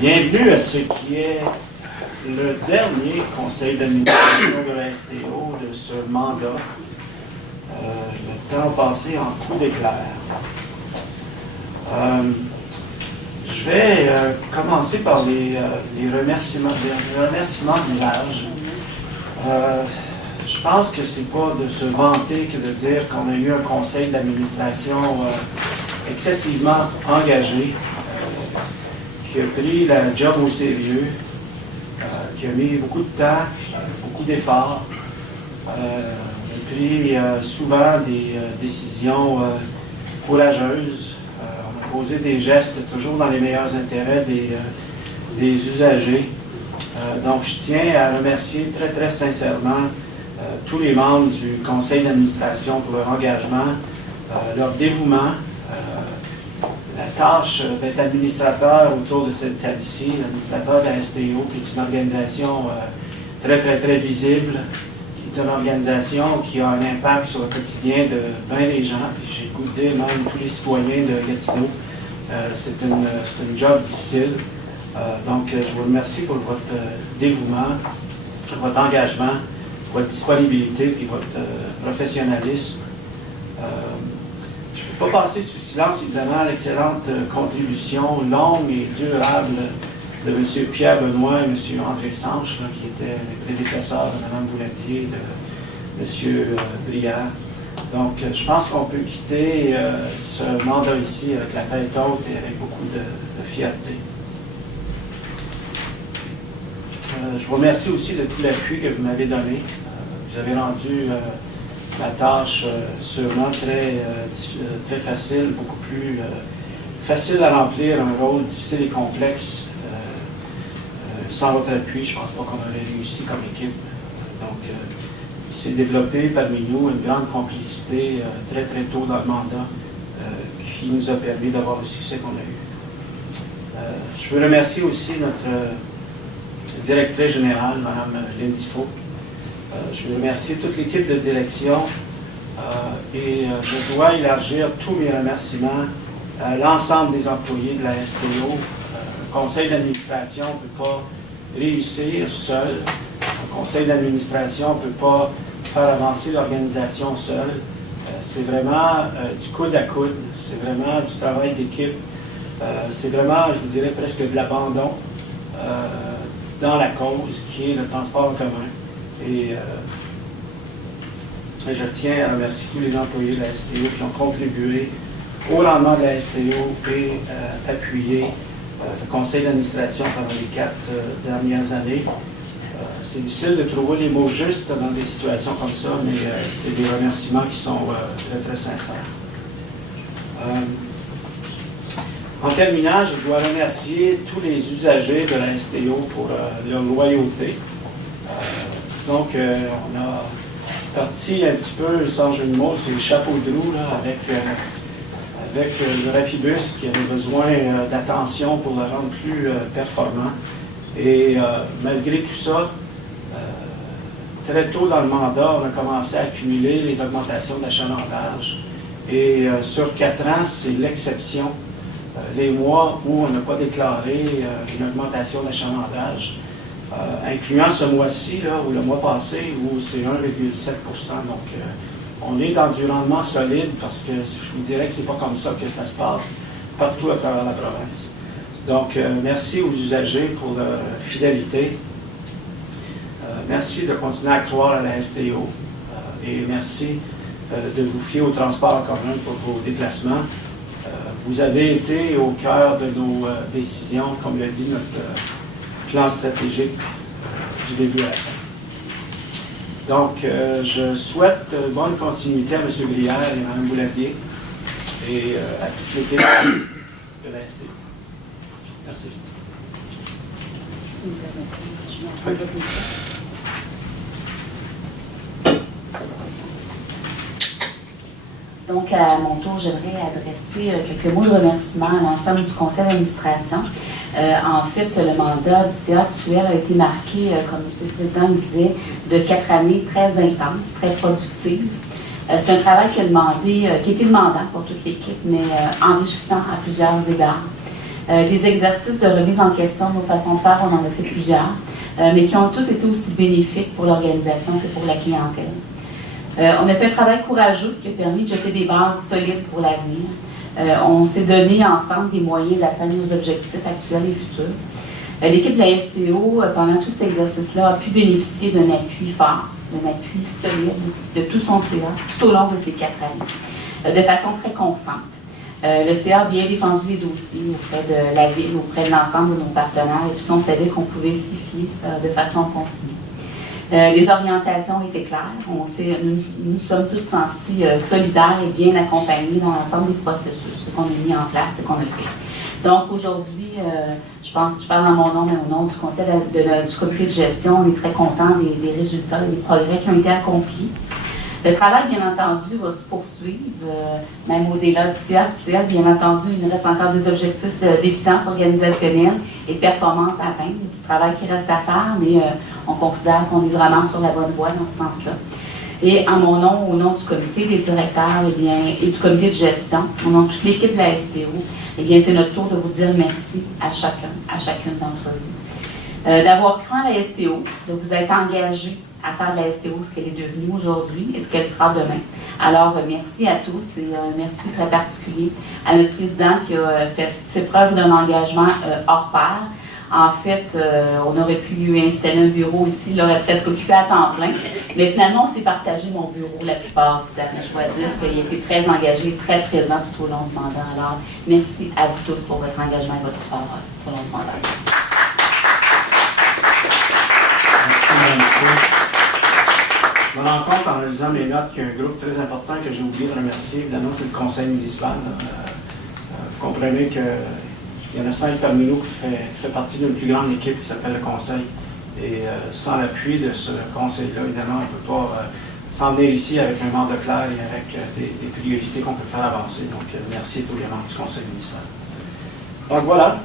Bienvenue à ce qui est le dernier conseil d'administration de la STO de ce mandat. Le temps passé en coup d'éclair. Je vais commencer par les remerciements d'usage. Je pense que c'est pas de se vanter que de dire qu'on a eu un conseil d'administration excessivement engagé, qui a pris la job au sérieux, qui a mis beaucoup de temps, beaucoup d'efforts, a pris souvent des décisions courageuses. On a posé des gestes toujours dans les meilleurs intérêts des usagers. Donc, je tiens à remercier très, très sincèrement tous les membres du conseil d'administration pour leur engagement, leur dévouement, la tâche d'être administrateur autour de cette table-ci, l'administrateur de la STO, qui est une organisation très, très, très visible, qui est une organisation qui a un impact sur le quotidien de bien des gens, puis j'ai le goût de dire même tous les citoyens de Gatineau. C'est une job difficile. Donc, je vous remercie pour votre dévouement, votre engagement, votre disponibilité et votre professionnalisme. Je ne peux pas passer sous silence, évidemment, l'excellente contribution longue et durable de M. Pierre Benoît et M. André Sanche, qui étaient les prédécesseurs de Mme Bouladier, de M. Brière. Donc, je pense qu'on peut quitter ce mandat ici avec la tête haute et avec beaucoup de fierté. Je vous remercie aussi de tout l'appui que vous m'avez donné. Vous avez rendu la tâche sûrement très facile, beaucoup plus facile à remplir, un rôle difficile et complexe. Sans votre appui, je ne pense pas qu'on aurait réussi comme équipe. Donc, il s'est développé parmi nous une grande complicité très très tôt dans le mandat qui nous a permis d'avoir le succès qu'on a eu. Je veux remercier aussi notre directrice générale, Mme Lynne Tifo. Je veux remercier toute l'équipe de direction et je dois élargir tous mes remerciements à l'ensemble des employés de la STO. Un conseil d'administration ne peut pas réussir seul. Un conseil d'administration ne peut pas faire avancer l'organisation seul. C'est vraiment du coude à coude, c'est vraiment du travail d'équipe, c'est vraiment, je vous dirais, presque de l'abandon dans la cause qui est le transport en commun. Et je tiens à remercier tous les employés de la STO qui ont contribué au rendement de la STO et appuyé le conseil d'administration pendant les 4 dernières années. C'est difficile de trouver les mots justes dans des situations comme ça, mais c'est des remerciements qui sont très, très sincères. En terminant, je dois remercier tous les usagers de la STO pour leur loyauté. Disons qu'on a parti un petit peu, sans jeu de mots, sur les chapeaux de roue là, avec le Rapibus qui avait besoin d'attention pour le rendre plus performant. Et malgré tout ça, très tôt dans le mandat, on a commencé à accumuler les augmentations d'achalandage. Et sur 4 ans, c'est l'exception. Les mois où on n'a pas déclaré une augmentation d'achalandage, incluant ce mois-ci, ou le mois passé, où c'est 1,7 %. Donc, on est dans du rendement solide parce que je vous dirais que ce n'est pas comme ça que ça se passe partout à travers la province. Donc, merci aux usagers pour leur fidélité. Merci de continuer à croire à la STO. Et merci de vous fier au transport en commun pour vos déplacements. Vous avez été au cœur de nos décisions, comme l'a dit notre plan stratégique du début à la fin. Donc, je souhaite bonne continuité à M. Brière et Mme Bouladier et à toute l'équipe de la STO. Merci. Donc, à mon tour, j'aimerais adresser quelques mots de remerciement à l'ensemble du conseil d'administration. En fait, le mandat du CA actuel a été marqué, comme M. le Président disait, de 4 années très intenses, très productives. C'est un travail qui a été demandant pour toute l'équipe, mais enrichissant à plusieurs égards. Des exercices de remise en question de nos façons de faire, on en a fait plusieurs, mais qui ont tous été aussi bénéfiques pour l'organisation que pour la clientèle. On a fait un travail courageux qui a permis de jeter des bases solides pour l'avenir. On s'est donné ensemble des moyens d'atteindre nos objectifs actuels et futurs. L'équipe de la STO, pendant tout cet exercice-là, a pu bénéficier d'un appui fort, d'un appui solide de tout son CA tout au long de ces 4 années, de façon très constante. Le CA a bien défendu les dossiers auprès de la Ville, auprès de l'ensemble de nos partenaires, et puis on savait qu'on pouvait s'y fier de façon continue. Les orientations étaient claires. Nous nous sommes tous sentis solidaires et bien accompagnés dans l'ensemble des processus qu'on a mis en place et qu'on a fait. Donc aujourd'hui, je parle en mon nom, mais au nom du conseil du comité de gestion, on est très contents des résultats et des progrès qui ont été accomplis. Le travail, bien entendu, va se poursuivre, même au-delà du CA actuel. Bien entendu, il nous reste encore des objectifs d'efficience organisationnelle et de performance à atteindre. Il y a du travail qui reste à faire, mais on considère qu'on est vraiment sur la bonne voie dans ce sens-là. Et en mon nom, au nom du comité des directeurs et du comité de gestion, au nom de toute l'équipe de la STO, eh bien, c'est notre tour de vous dire merci à chacune d'entre vous. D'avoir cru en la STO, de vous être engagés à faire de la STO ce qu'elle est devenue aujourd'hui et ce qu'elle sera demain. Alors, merci à tous et merci très particulier à notre président qui a fait preuve d'un engagement hors pair. En fait, on aurait pu installer un bureau ici, il l'aurait presque occupé à temps plein, mais finalement, on s'est partagé mon bureau la plupart du temps. Je dois dire qu'il a été très engagé, très présent tout au long du mandat. Alors, merci à vous tous pour votre engagement et votre support tout au long du mandat. Merci, Mme Duclos. Je me rends compte en lisant mes notes qu'il y a un groupe très important que j'ai oublié de remercier. Évidemment, c'est le conseil municipal. Vous comprenez qu'il y en a 5 parmi nous qui fait partie d'une plus grande équipe qui s'appelle le conseil. Et sans l'appui de ce conseil-là, évidemment, on ne peut pas s'en venir ici avec un mandat clair et avec des priorités qu'on peut faire avancer. Donc, merci à tous les membres du conseil municipal. Donc voilà.